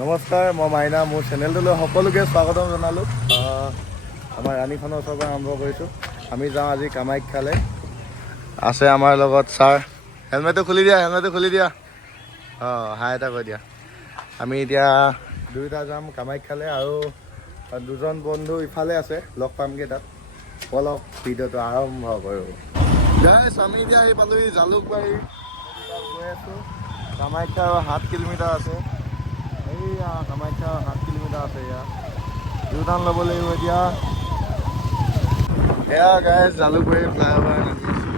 নমস্কাৰ, মই মাইনা। মোৰ চেনেলটোলৈ সকলোকে স্বাগতম জনালোঁ। আমাৰ ৰাণীখনৰ ওচৰৰ পৰা আৰম্ভ কৰিছোঁ। আমি যাওঁ আজি কামাখ্যালৈ। আছে আমাৰ লগত ছাৰ। হেলমেটটো খুলি দিয়া। হাই এটা কৈ দিয়া। আমি এতিয়া দুয়োটা যাম কামাখ্যালৈ আৰু দুজন বন্ধু ইফালে আছে, লগ পামগৈ তাত। বলক ভিডিঅ'টো আৰম্ভ কৰোঁ। গাইছ, আমি এতিয়া আহি পালোহি জালুকবাৰী। গৈ আছোঁ। কামাখ্যা আৰু 7 কিলোমিটাৰ আছে। এইয়া কামাখ্যা 7 কিলোমিটাৰ আছে। এয়া ইউটাৰ্ণ ল'ব লাগিব এতিয়া। এয়া গাইছ, জালুকবাৰী ফ্লাইঅভাৰ নামি আছোঁ।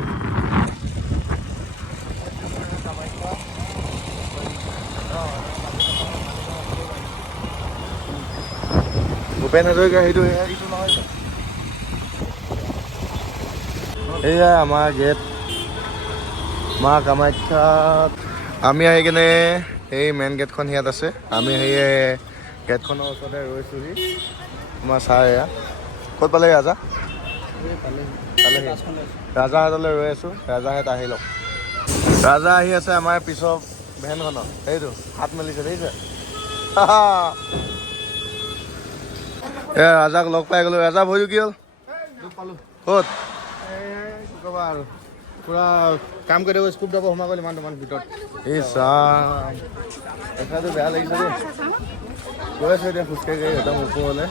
ভূপেন হাজৰিকা সেইটো নহয়। এয়া আমাৰ গেট, মা কামাখ্যাত। আমি আহি কিনে এই মেইন গেটখন ইয়াত আছে। আমি সেয়ে গেটখনৰ ওচৰতে ৰৈছোঁহি। আমাৰ ছাৰ এয়া ক'ত পালেহি? পালেহি। ৰাজাহাটলৈ ৰৈ আছোঁ। ৰাজাহাট আহি লওক। ৰাজা আহি আছে আমাৰ পিছৰ ভেনখনত। সেইটো হাত মেলিছে, দেখিছে? এয়া ৰাজাক লগ পাই গ'লোঁ। ৰাজা ভৰিটো কি হ'ল? ক'ত? কি ক'বা আৰু, পুৰা কাম কৰি দিব। স্কুপ যাব সোমাই গ'ল ইমান ভিতৰত। এই চাম দেখাটো বেয়া লাগিছে দেই। গৈ আছোঁ এতিয়া খোজকাঢ়ি একদম ওপৰলৈ।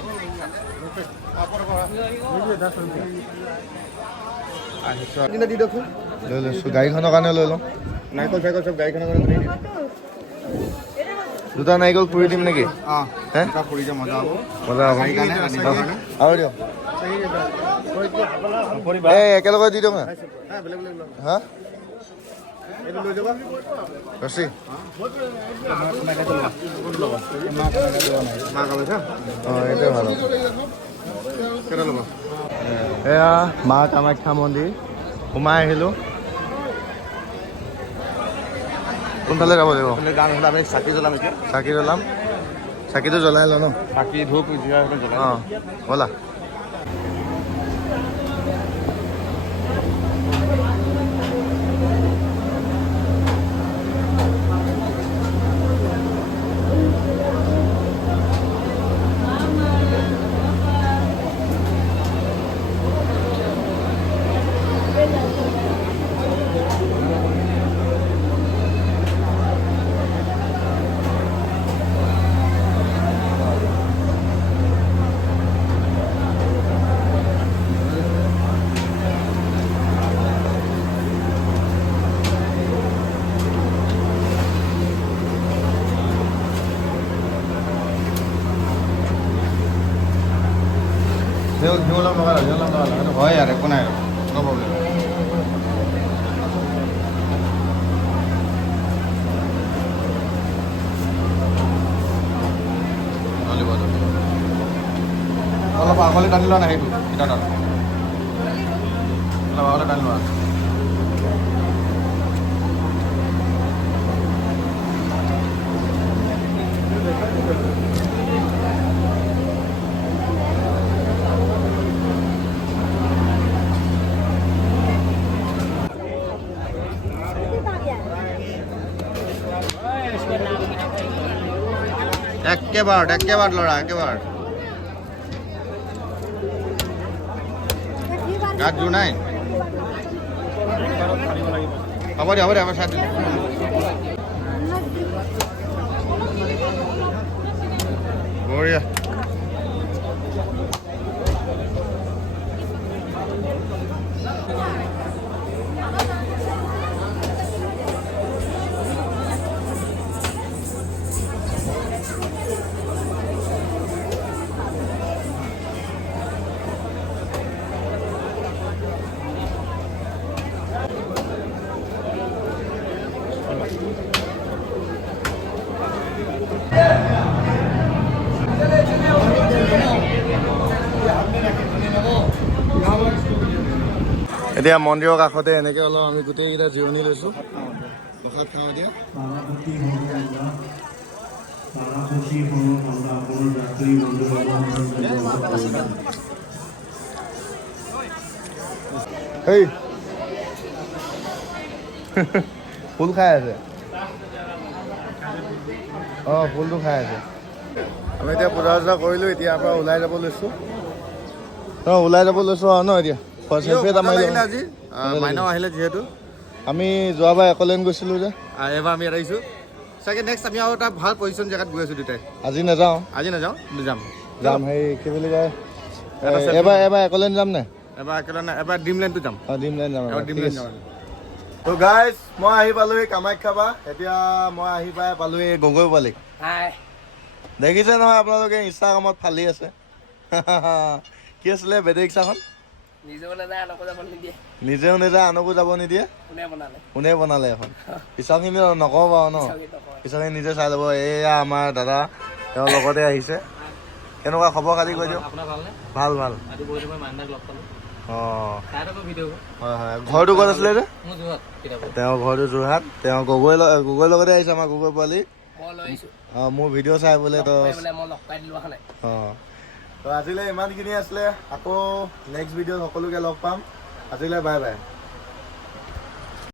দি দিয়কচোন। লৈ লৈছোঁ গাড়ীখনৰ কাৰণে লৈ লওঁ। নাৰিকল চাৰিকল চব গাড়ীখনৰ কাৰণে দি দিম। দুটা নাৰিকল পুৰি দিম নেকি? হে পুৰি দিম, মজা হ'ব। আৰু দিয়ক। এই একেলগে দি দিয়ক না। হা ৰচি এইটোৱে ভাল হ'ব। এয়া মা কামাখ্যা মন্দিৰ সোমাই আহিলোঁ। কোনফালে যাব লাগিব? আমি চাকি জ্বলাম এতিয়া। চাকি জ্বলাম। চাকিটো জ্বলাই লওঁ ন? চাকি ধূপ জ্বলাই। ব'লা। হয় আৰু একো নাই, ন' প্ৰব্লেম। অলপ আগলৈ টানি লোৱা নাই, সেইটো ইটা অলপ আগলৈ টানি লোৱা। একেবাৰত ল'ৰা, একেবাৰত গাত জোৰ নাই। হ'ব দিয়া আমাৰ চাই দিম। বঢ়িয়া। এতিয়া মন্দিৰৰ কাষতে এনেকৈ অলপ আমি গোটেইকেইটা জিৰণি লৈছোঁ। প্ৰসাদ খাওঁ এতিয়া। এই ফুল খাই আছে। ফুলটো খাই আছে। আমি এতিয়া পূজা চূজা কৰিলোঁ, এতিয়া ইয়াৰ পৰা ওলাই যাব লৈছোঁ। ওলাই যাব লৈছোঁ আৰু ন এতিয়া চেলফি এটা মাৰি ল'ম। আজি মাইনাও আহিলে যিহেতু আমি যোৱাবাৰ একলেণ্ড গৈছিলোঁ যে, এবাৰ আমি ইয়াত আহিছোঁ। চাগে নেক্সট আমি আৰু এটা ভাল পজিশ্যন জেগাত গৈ আছোঁ দুটাই। আজি নাযাওঁ, আজি নাযাওঁ, যাম সেই কি বুলি কয় এবাৰ একলেণ্ড যাম নে? এবাৰ একেলগে নাই, এবাৰ ড্ৰিমলেণ্ডটো যাম। ড্ৰিমলেণ্ড যাম। এবাৰ ড্ৰিমলেণ্ড যাম। তো গাইজ মই আহি পালোহি কামাখ্যা পৰা। এতিয়া মই আহি পালোহি গগৈপালি। দেখিছে নহয় আপোনালোকে ইনষ্টাগ্ৰামত ফালি আছে। কি আছিলে বেটেৰী ৰিক্সাখন? নিজেও নাযায় আনকো যাব নিদিয়ে। কোনে বনালে এখন? পিছৰখিনি নকওঁ বাৰু ন, পিছৰখিনি নিজে চাই ল'ব। এয়া আমাৰ দাদা, তেওঁৰ লগতে আহিছে। কেনেকুৱা খবৰ খাতি কৈ দিয়ক। ভাল ভাল। অঁ হয় হয়। ঘৰটো ক'ত আছিলে যে? তেওঁৰ ঘৰটো যোৰহাট। তেওঁ গগৈৰ লগতে আহিছে, আমাৰ গগৈ পোৱালি। অঁ মোৰ ভিডিঅ' চাই বোলে তো। অঁ তো আজিলৈ ইমানখিনি আছিলে। আকৌ নেক্সট ভিডিঅ'ত সকলোকে লগ পাম। আজিলৈ বাই বাই।